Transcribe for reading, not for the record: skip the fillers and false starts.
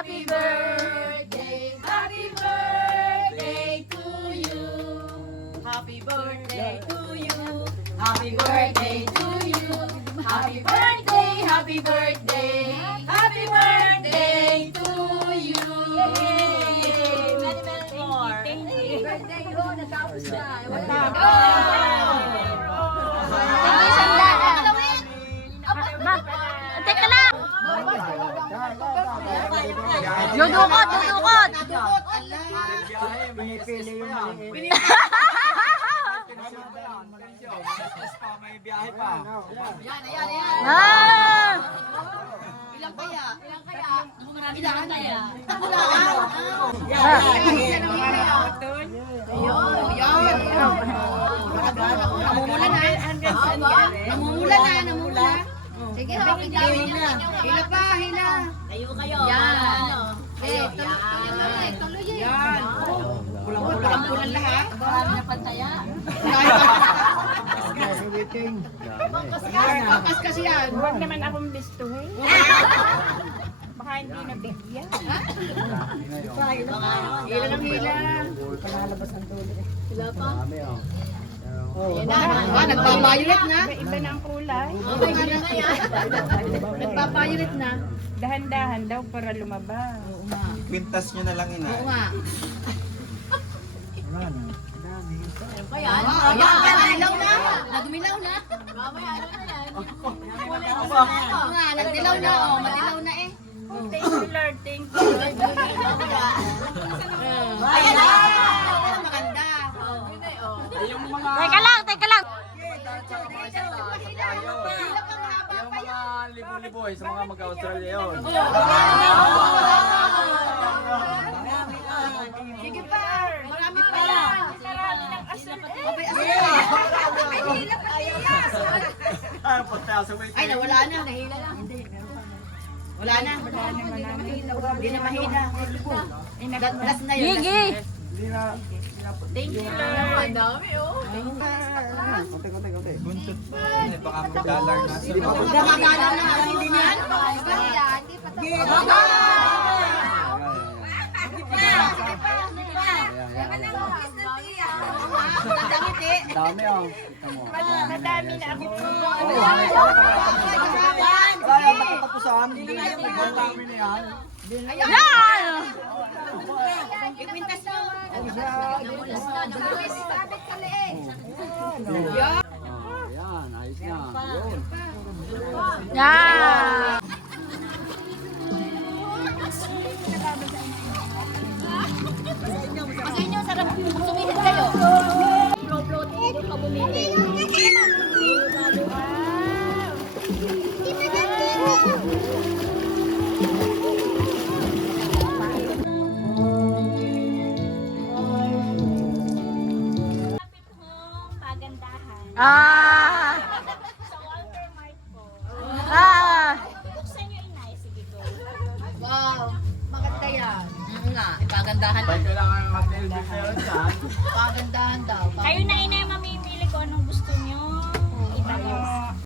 Happy birthday, happy birthday to you. Happy birthday to you. Happy birthday to you. Happy birthday, happy birthday. Happy birthday to you. Yay! Many, many more. Birthday yun, natapos na. Teka lang! Dudukot! Dudukot! Pinipili yung maliit. May biyahe pa. Yan, ayan, ayan. Ah! Ilang kaya? Ilang kaya? Ilang kaya? Namumula na. Namumula. Sige, okay na. Hila pa, hila. Kayo. Yan. Tuloy yan. Yan. Pulang-pulang lahat. Marami na pantaya. Bakas kasi yan. Huwag naman akong bistuhin. Baka hindi nabigyan. Hila ng hila. Hila pa. Yan na. Nagpapayulit na. Iba na ang kulay. Nagpapayulit na. Dahan-dahan daw para lumabas. Oo nga. Pintas nyo na lang ina. Oo nga. Kaya, nagdilaw na. Nagmilaw na. Mamaya, ano na yan? Oo nga, nagdilaw na. Madilaw na eh. Thank you, Lord. Thank you. Ayan na. Maganda. Teka lang! Teka lang! Yung mga libo-libo sa mga mag-Australia yun. Sige pa. Marami pa. Marami ng asin. Ay, nawala na. Nahila na. Wala na. Hindi na mahina. Last na yun. Gigi! Thank you, Lord. Ang dami, oh. Buntot pa. Baka mag-dollar na sa Damagalan na. Hindi na yan. dami oh. Madami na ako. Kaya matatapusan. Hindi na yung dami na yan. Yan! Ikwintas mo. Yan, ayos na. Yun. Yan! Sa inyo, sarap sumihit kayo. Float, doon ka bumili. Pagandahan. Ah! Sa Walter Mart po. Ah! Buksan nyo inay. Sige go. Wow, maganda yan. Oo nga, ipagandahan. Ba't kailangan mag-elbit na yun dyan? Pagandahan daw. Kayo na inay mamimili kung anong gusto nyo. Iba yung